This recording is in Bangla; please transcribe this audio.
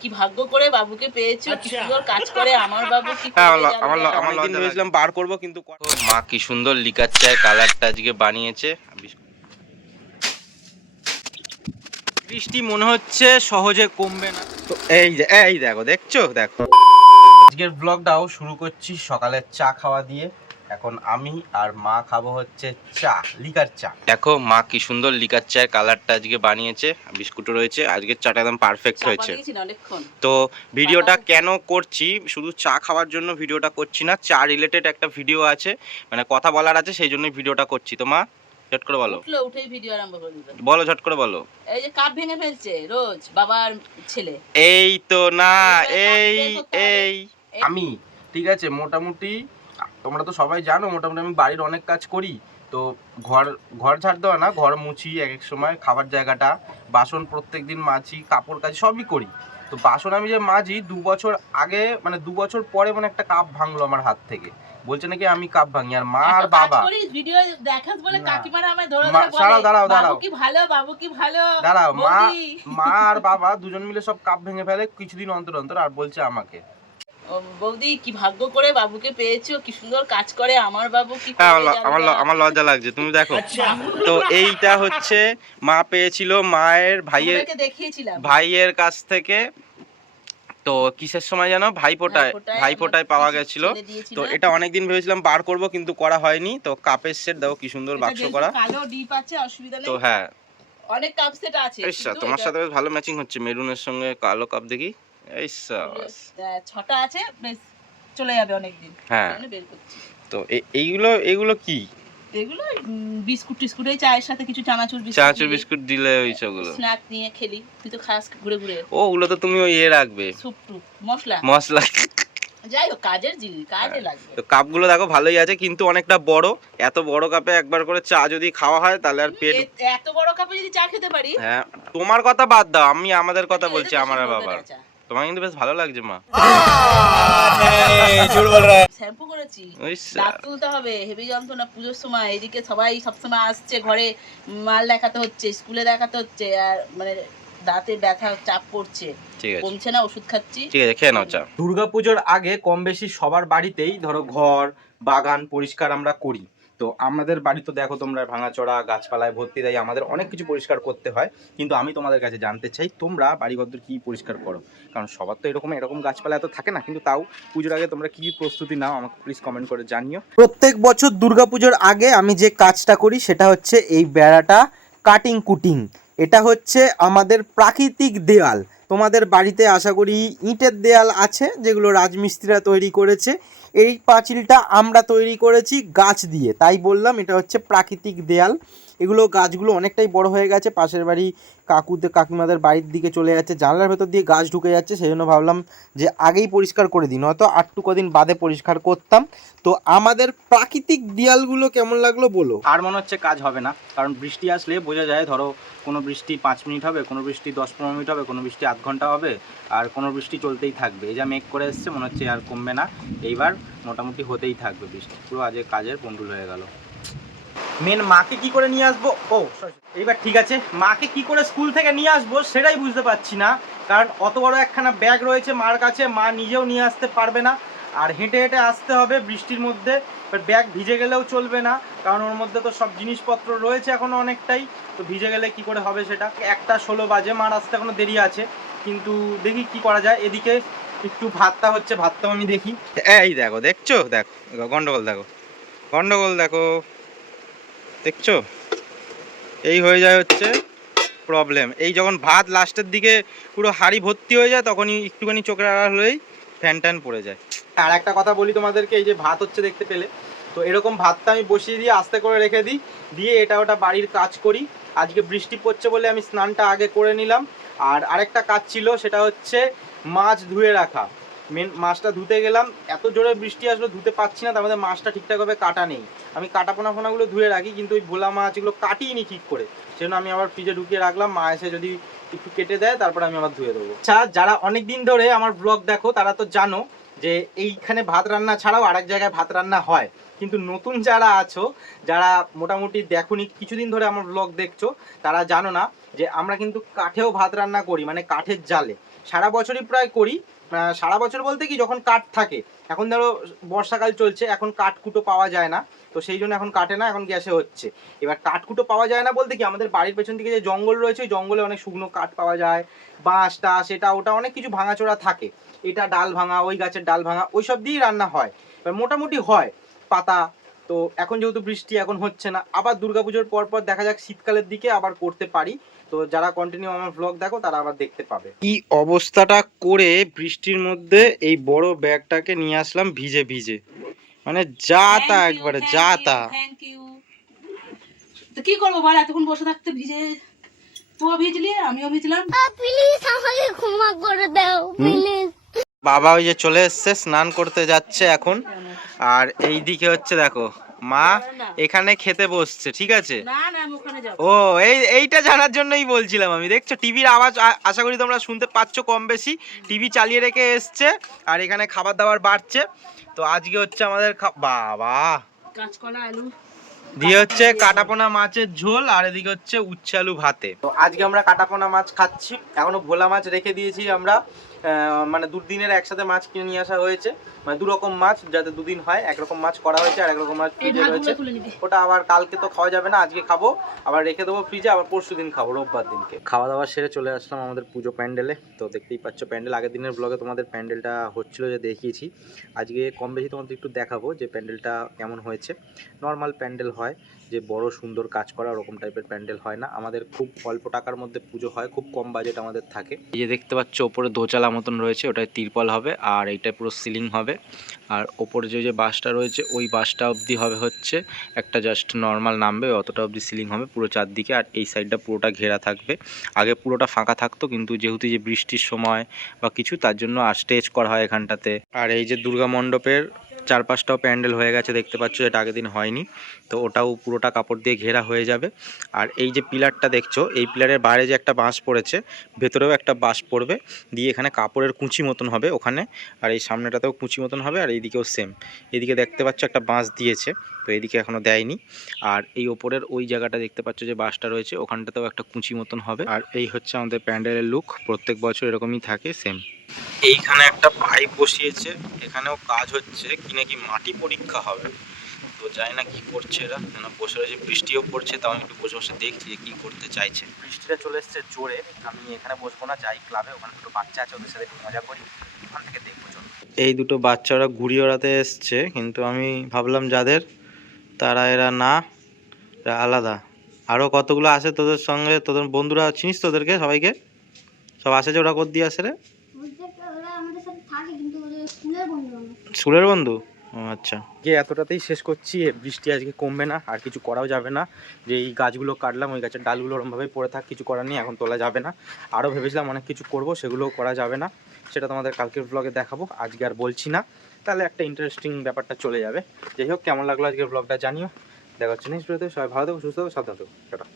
কি ভাগ্য করে বাবুকে পেয়েছ? কি সুন্দর কাজ করে আমার বাবু কি হ্যাঁ, আমার যাবে আমার না। ভেবেছিলাম বার করব কিন্তু মা কি সুন্দর লিকার চায় কালারটা আজকে বানিয়েছে। বৃষ্টি মনে হচ্ছে সহজে কমবে না। তো এই যে এই দেখো দেখছ? দেখো। আজকের ব্লগটাও শুরু করছি সকালের চা খাওয়া দিয়ে। এখন আমি আর মা খাব হচ্ছে চা লিকার চা। দেখো মা কি সুন্দর লিকার চায়ের কালারটা আজকে বানিয়েছে বিস্কুটও রয়েছে আজকে চাটা একদম পারফেক্ট হয়েছে। তো ভিডিওটা কেন করছি? শুধু চা খাওয়ার জন্য ভিডিওটা করছি না চা রিলেটেড একটা ভিডিও আছে মানে কথা বলার আছে সেই জন্যই ভিডিওটা করছি। তো মা ঝট করে বলো। উঠল উঠেই ভিডিও আরম্ভ করে দিবে। বলো ঝট করে বলো। এই যে কাপ ভেঙে ফেলছে রোজ বাবার ছেলে। এই তো না এই। এই আমি ঠিক আছে মোটামুটি তোমরা তো সবাই জানো মোটামুটি আমি বাড়ির অনেক কাজ করি। তো ঘর ঘর ঝাড় দেওয়া না ঘর মুছি এক এক সময় খাবার জায়গাটা বাসন প্রত্যেক দিন মাছি কাপড় কাজ সবই করি। তো বাসন আমি যে মাজি দু বছর আগে মানে দু বছর পরে মানে একটা কাপ ভাঙলো আমার হাত থেকে। বলছে নাকি আমি কাপ ভাঙি আর মা আর বাবা। ভিডিও দেখাস বলে কাকিমারা আমায় ধরে মা- ধরে দাঁড়াও, বলে, দাঁড়াও, দাঁড়াও। কি ভালো বাবু কি ভালো দাঁড়াও মা মা আর বাবা দুজন মিলে সব কাপ ভেঙে ফেলে কিছুদিন অন্তর অন্তর আর বলছে আমাকে। বৌদি কি ভাগ্য করে বাবুকে পেয়েছ কি সুন্দর কাজ করে আমার বাবু কি হ্যাঁ, আমার আমার লজ্জা লাগছে তুমি দেখো। তো এইটা হচ্ছে মা পেয়েছিল মায়ের ভাইয়ের ভাইয়ের কাছ থেকে তো কিসের সময় জানো ভাইফোঁটায় ভাইফোঁটায় পাওয়া গেছিল। তো এটা অনেকদিন ভেবেছিলাম বার করব কিন্তু করা হয়নি। তো কাপের সেট দেখো কি সুন্দর বাক্স করা। কালো ডিপ আছে অসুবিধা নেই। তো হ্যাঁ। অনেক কাপ সেট আছে। তোমার সাথে বেশ ভালো ম্যাচিং হচ্ছে মেরুনের সঙ্গে কালো কাপ দেখি। এই ছটা আছে বেশ চলে যাবে অনেকদিন। হ্যাঁ। বের করছি। তো এইগুলো এইগুলো কি? এগুলো বিস্কুট টিস্কুট এই চায়ের সাথে কিছু চানাচুর চানাচুর বিস্কুট দিলে ওই সবগুলো। স্ন্যাক নিয়ে খেলি। তুই তো খাস ঘুরে ঘুরে। ও ওগুলো তো তুমি ওই রাখবে। স্যুপ টুপ মশলা। মশলা। যাই হোক কাজের জিনিস কাজে। লাগবে। তো কাপগুলো দেখো ভালোই আছে কিন্তু অনেকটা বড়। এত বড় কাপে একবার করে চা যদি খাওয়া হয় তাহলে আর পেট এত বড় কাপে যদি চা খেতে পারি? হ্যাঁ তোমার কথা বাদ দাও আমি আমাদের কথা বলছি আমার বাবার। তোমার কিন্তু বেশ ভালো লাগছে মা। শ্যাম্পু করেছি। দাঁত তুলতে হবে হেভি যন্ত্রণা পুজোর সময়। এদিকে সবাই সবসময় আসছে ঘরে মাল দেখাতে হচ্ছে স্কুলে দেখাতে হচ্ছে আর মানে দাঁতে ব্যথা চাপ পড়ছে। ঠিক আছে। কমছে না ওষুধ খাচ্ছি। ঠিক আছে খেয়ে নাও চা। দুর্গাপুজোর আগে কম বেশি সবার বাড়িতেই ধরো ঘর বাগান পরিষ্কার আমরা করি। তো আমাদের বাড়ি তো দেখো তোমরা ভাঙাচড়া গাছপালায় ভর্তি দেয় আমাদের অনেক কিছু পরিষ্কার করতে হয়। কিন্তু আমি তোমাদের কাছে জানতে চাই, তোমরা বাড়িঘর কি পরিষ্কার করো? কারণ সবার তো এরকম এরকম গাছপালা এত থাকে না, কিন্তু তাও পুজোর আগে তোমরা কি প্রস্তুতি নাও, আমাকে প্লিজ কমেন্ট করে জানিও। প্রত্যেক বছর দুর্গাপুজোর আগে আমি যে কাজটা করি, সেটা হচ্ছে এই বেড়াটা কাটিং কুটিং এটা হচ্ছে আমাদের প্রাকৃতিক দেয়াল। তোমাদের বাড়িতে আশা করি ইটের দেয়াল আছে, যেগুলো রাজমিস্ত্রিরা তৈরি করেছে। এই পাঁচিলটা আমরা তৈরি করেছি গাছ দিয়ে, তাই বললাম এটা হচ্ছে প্রাকৃতিক দেয়াল। এগুলো গাছগুলো অনেকটাই বড় হয়ে গেছে, পাশের বাড়ি কাকুদের কাকিমাদের বাড়ির দিকে চলে যাচ্ছে, জানলার ভেতর দিয়ে গাছ ঢুকে যাচ্ছে সেই জন্য ভাবলাম যে আগেই পরিষ্কার করে দিই, নয়তো আটটু কদিন বাদে পরিষ্কার করতাম। তো আমাদের প্রাকৃতিক দেয়ালগুলো কেমন লাগল বলো? আর মনে হচ্ছে কাজ হবে না, কারণ বৃষ্টি আসলে বোঝা যায়, ধরো কোনো বৃষ্টি পাঁচ মিনিট হবে, কোনো বৃষ্টি দশ পনেরো মিনিট হবে, কোনো বৃষ্টি আধ ঘণ্টা হবে, আর কোনো বৃষ্টি চলতেই থাকবে। এই যা মেঘ করে এসছে, মনে হচ্ছে আর কমবে না, এইবার মোটামুটি হতেই থাকবে বৃষ্টি, পুরো আজকে কাজের পন্ডুল হয়ে গেল। মেন মাকে কি করে নিয়ে আসব? ও এইবার ঠিক আছে। মাকে কি করে স্কুল থেকে নিয়ে আসব সেটাই বুঝতে পারছি না। কারণ অত বড় একখানা ব্যাগ রয়েছে মার কাছে, মা নিজেও নিয়ে আসতে পারবে না। আর হেঁটে হেঁটে আসতে হবে বৃষ্টির মধ্যে। ব্যাগ ভিজে গেলেও চলবে না। কারণ ওর মধ্যে তো সব জিনিসপত্র রয়েছে এখনও অনেকটাই। তো ভিজে গেলে কি করে হবে সেটা? একটা ষোলো বাজে, মার আসতে এখনও দেরি আছে। কিন্তু দেখি কি করা যায়। এদিকে একটু ভাতটা হচ্ছে, ভাতটাও আমি দেখি। এই দেখো, দেখছ? দেখো, গন্ডগোল দেখো। গন্ডগোল দেখো। দেখছ? এই হয়ে যায় হচ্ছে প্রবলেম এই যখন ভাত লাস্টের দিকে পুরো হাড়ি ভর্তি হয়ে যায়, তখনই একটুখানি চোখের আড়াল হলেই ফ্যান ট্যান পড়ে যায়। আর একটা কথা বলি তোমাদেরকে, এই যে ভাত হচ্ছে দেখতে পেলে, তো এরকম ভাতটা আমি বসিয়ে দিয়ে আস্তে করে রেখে দিই, দিয়ে এটা ওটা বাড়ির কাজ করি। আজকে বৃষ্টি পড়ছে বলে আমি স্নানটা আগে করে নিলাম। আর আরেকটা কাজ ছিল, সেটা হচ্ছে মাছ ধুয়ে রাখা। মেন মাছটা ধুতে গেলাম, এত জোরে বৃষ্টি আসলো, ধুতে পারছি না, তার মধ্যে মাছটা ঠিকঠাকভাবে কাটা নেই। আমি কাটা পোনা ফোনাগুলো ধুয়ে রাখি, কিন্তু ওই ভোলা মাছ এগুলো কাটিই নি ঠিক করে। সেজন্য আমি আবার ফ্রিজে ঢুকিয়ে রাখলাম, মা এসে যদি একটু কেটে দেয়, তারপর আমি আবার ধুয়ে দেবো। আচ্ছা যারা অনেক দিন ধরে আমার ব্লগ দেখো, তারা তো জানো যে এইখানে ভাত রান্না ছাড়াও আরেক জায়গায় ভাত রান্না হয়। কিন্তু নতুন যারা আছো, যারা মোটামুটি দেখুনি, কিছুদিন ধরে আমার ব্লগ দেখছ, তারা জানো না যে আমরা কিন্তু কাঠেও ভাত রান্না করি মানে কাঠের জালে। সারা বছরই প্রায় করি সারা বছর বলতে কি যখন কাঠ থাকে, এখন ধরো বর্ষাকাল চলছে, এখন কাঠকুটো পাওয়া যায় না, তো সেই জন্য এখন কাটে না, এখন গ্যাসে হচ্ছে। এবার কাঠকুটো পাওয়া যায় না বলতে কি আমাদের বাড়ির পেছন দিকে যে জঙ্গল রয়েছে, ওই জঙ্গলে অনেক শুকনো কাঠ পাওয়া যায়, বাঁশ টাশ এটা, ওটা অনেক কিছু ভাঙাচোরা থাকে। এটা ডাল ভাঙা, ওই গাছের ডাল ভাঙা ওই সব দিয়েই রান্না হয়। এবার মোটামুটি হয় পাতা তো এখন যেহেতু বৃষ্টি এখন হচ্ছে না আবার দুর্গাপুজোর পর পর দেখা যাক শীতকালের দিকে আবার করতে পারি। তো যারা কন্টিনিউ আমার ব্লগ দেখো তারা আবার দেখতে পাবে। কি অবস্থাটা করে বৃষ্টির মধ্যে এই বড় ব্যাগটাকে নিয়ে আসলাম ভিজে ভিজে। মানে যা তা একবারে যা তা। তো কি করব বল এতক্ষণ বসে থাকতে ভিজে তুইও ভিজলি আমিও ভিজলাম। প্লিজ আমাকে ক্ষমা করে দাও প্লিজ বাবা ওই যে চলে এসছে স্নান করতে যাচ্ছে এখন। আর এই দিকে হচ্ছে দেখো মা এখানে খেতে বসছে ঠিক আছে? ও এই এইটা জানার জন্যই বলছিলাম আমি দেখছ টিভির আওয়াজ আশা করি তোমরা শুনতে পাচ্ছ কম বেশি। টিভি চালিয়ে রেখে এসছে আর এখানে খাবার দাবার বাড়ছে। তো আজকে হচ্ছে আমাদের বাবা। কাঁচকলা আলু। দিয়ে হচ্ছে কাটাপোনা মাছের ঝোল আর এদিকে হচ্ছে উচ্ছে আলু ভাতে। তো আজকে আমরা কাটাপোনা মাছ খাচ্ছি এখনও ভোলা মাছ রেখে দিয়েছি আমরা। মানে দুদিনের একসাথে মাছ কিনে নিয়ে আসা হয়েছে। মানে দু রকম মাছ যাতে দুদিন হয় একরকম মাছ করা হয়েছে আর একরকম মাছ ফ্রিজে রয়েছে। ওটা আবার কালকে তো খাওয়া যাবে না আজকে খাব আবার রেখে দেবো ফ্রিজে আবার পরশু দিন খাব রোববার দিনকে। খাওয়া দাওয়া সেরে চলে আসলাম আমাদের পুজো প্যান্ডেলে। তো দেখতেই পাচ্ছ প্যান্ডেল আগের দিনের ব্লগে তোমাদের প্যান্ডেলটা হচ্ছিল যে দেখিয়েছি। আজকে কম বেশি তোমাদের একটু দেখাবো যে প্যান্ডেলটা কেমন হয়েছে। নর্মাল প্যান্ডেল হয়। যে বড় সুন্দর কাজ করা ওরকম টাইপের প্যান্ডেল হয় না। আমাদের খুব অল্প টাকার মধ্যে পুজো হয়, খুব কম বাজেট আমাদের থাকে। এই যে দেখতে পাচ্ছ, ওপরে দোচালা মতন রয়েছে, ওটায় তিরপল হবে আর এইটা পুরো সিলিং হবে। আর ওপরে যে যে বাসটা রয়েছে, ওই বাসটা অবধি হবে হচ্ছে, একটা জাস্ট নর্মাল নামবে, অতটা অবধি সিলিং হবে পুরো চারদিকে আর এই সাইডটা পুরোটা ঘেরা থাকবে। আগে পুরোটা ফাঁকা থাকতো, কিন্তু যেহেতু যে বৃষ্টির সময় বা কিছু, তার জন্য আর স্টেজ করা হয় এখানটাতে। আর এই যে দুর্গা মণ্ডপের চার পাঁচটাও প্যান্ডেল হয়ে গেছে, দেখতে পাচ্ছ যেটা আগের দিন হয়নি। তো ওটাও পুরোটা কাপড় দিয়ে ঘেরা হয়ে যাবে। আর এই যে পিলারটা দেখছ, এই পিলারের বাইরে যে একটা বাঁশ পড়েছে, ভেতরেও একটা বাঁশ পড়বে। দিয়ে এখানে কাপড়ের কুঁচি মতন হবে ওখানে, আর এই সামনেটাতেও কুঁচি মতন হবে, আর এইদিকেও সেম এদিকে দেখতে পাচ্ছ একটা বাঁশ দিয়েছে। এদিকে এখনও দেয়নি। আর এই ওপরের ওই জায়গাটা দেখতে পাচ্ছ যে বাসটা রয়েছে ওখানটাতেও একটা কুচি মতন হবে। আর এই হচ্ছে আমাদের প্যান্ডেলের লুক প্রত্যেক বছর এরকমই থাকে সেম। এইখানে একটা পাইপ বসিয়েছে এখানেও কাজ হচ্ছে কি নাকি মাটি পরীক্ষা হবে। তো জানি না কি করছে এরা কেন বসে রয়েছে বৃষ্টিও পড়ছে তাও আমি একটু বসে বসে দেখছি যে কি করতে চাইছে। বৃষ্টিটা চলে এসছে জোরে আমি এখানে বসবো না যাই ক্লাবে ওখানে দুটো বাচ্চা আছে ওদের সাথে একটু মজা করি ওখান থেকে দেখব চলো। এই দুটো বাচ্চারা ঘুড়ি ওড়াতে এসছে কিন্তু আমি ভাবলাম যাদের তারা এরা না এরা আলাদা। আরও কতগুলো আসে তোদের সঙ্গে? তোদের বন্ধুরা চিনিস তোদেরকে সবাইকে? সব আসে যে ওরা কোথ দিয়ে আসে রে? ওরা আমাদের সাথে থাকে কিন্তু ওদের স্কুলের বন্ধু আচ্ছা। যে এতটাতেই শেষ করছি এ বৃষ্টি আজকে কমবে না আর কিছু করাও যাবে না। যে এই গাছগুলো কাটলাম ওই গাছের ডালগুলো ওরমভাবেই পড়ে থাক কিছু করার নেই এখন তোলা যাবে না। আরও ভেবেছিলাম অনেক কিছু করব সেগুলোও করা যাবে না। সেটা তোমাদের কালকের ব্লগে দেখাবো আজকে আর বলছি না। তাহলে একটা ইন্টারেস্টিং ব্যাপারটা চলে যাবে। যাই হোক, কেমন লাগল আজকের ব্লগটা জানিও। দেখা হচ্ছে নেক্সট ভিডিওতে সবাই ভালো থাকো, সুস্থ থাকো, সাবধান থাকো। টাটা।